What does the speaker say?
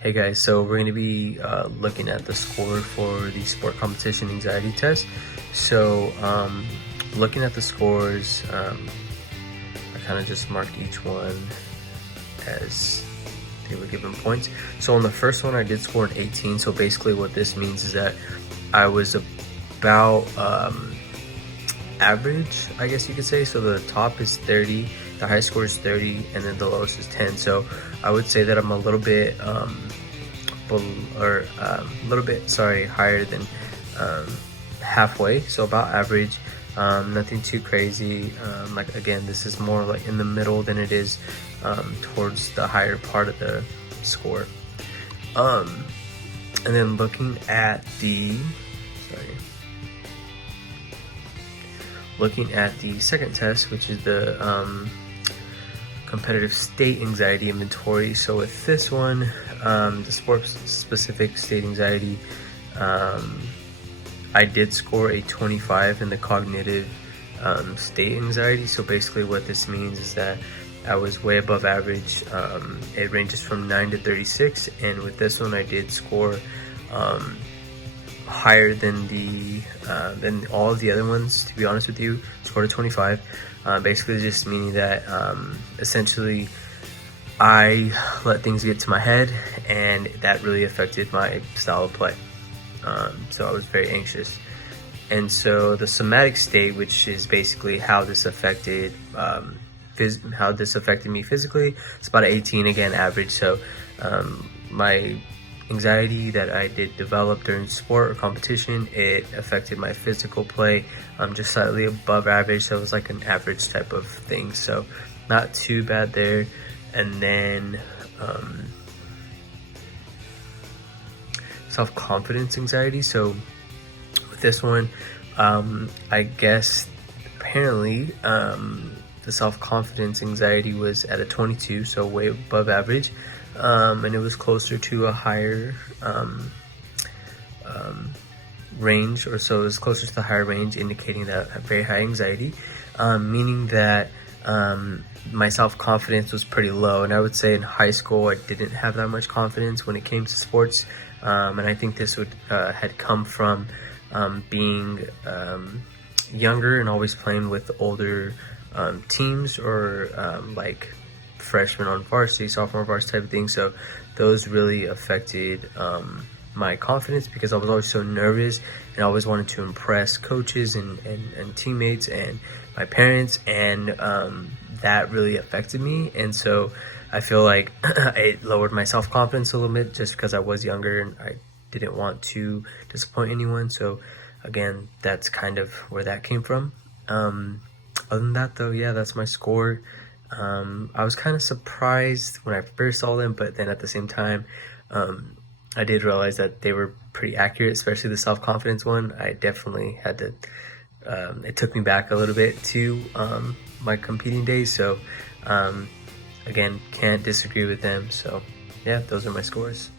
Hey guys, so we're going to be looking at the score for the sport competition anxiety test. So looking at the scores, I kind of just marked each one as they were given points. So on the first one I did score an 18, so basically what this means is that I was about average, I guess you could say. So the top is 30, the high score is 30, and then the lowest is 10. So I would say that I'm a little bit higher than halfway, so about average. Nothing too crazy. Like again, this is more like in the middle than it is towards the higher part of the score. And then looking at the second test, which is the competitive state anxiety inventory. So with this one, the sport specific state anxiety, I did score a 25 in the cognitive state anxiety. So basically what this means is that I was way above average. It ranges from 9 to 36, and with this one I did score higher than all of the other ones, to be honest with you. Scored a 25. Basically just meaning that essentially I let things get to my head, and that really affected my style of play. So I was very anxious. And so the somatic state, which is basically how this affected me physically, it's about 18, again average. So my anxiety that I did develop during sport or competition, it affected my physical play just slightly above average. So it was like an average type of thing, so not too bad there. And then self-confidence anxiety. So with this one, I guess apparently the self-confidence anxiety was at a 22, so way above average. And it was closer to a higher range, or so it was closer to the higher range, indicating that I have very high anxiety, meaning that my self-confidence was pretty low. And I would say in high school I didn't have that much confidence when it came to sports, and I think this had come from being younger and always playing with older teams, or like freshman on varsity, sophomore varsity type of thing. So those really affected my confidence, because I was always so nervous and I always wanted to impress coaches and teammates and my parents, and that really affected me. And so I feel like it lowered my self-confidence a little bit, just because I was younger and I didn't want to disappoint anyone. So again, that's kind of where that came from. Other than that though, yeah, that's my score. I was kind of surprised when I first saw them, but then at the same time, I did realize that they were pretty accurate, especially the self-confidence one. I definitely had to, it took me back a little bit to my competing days. So again, can't disagree with them. So yeah, those are my scores.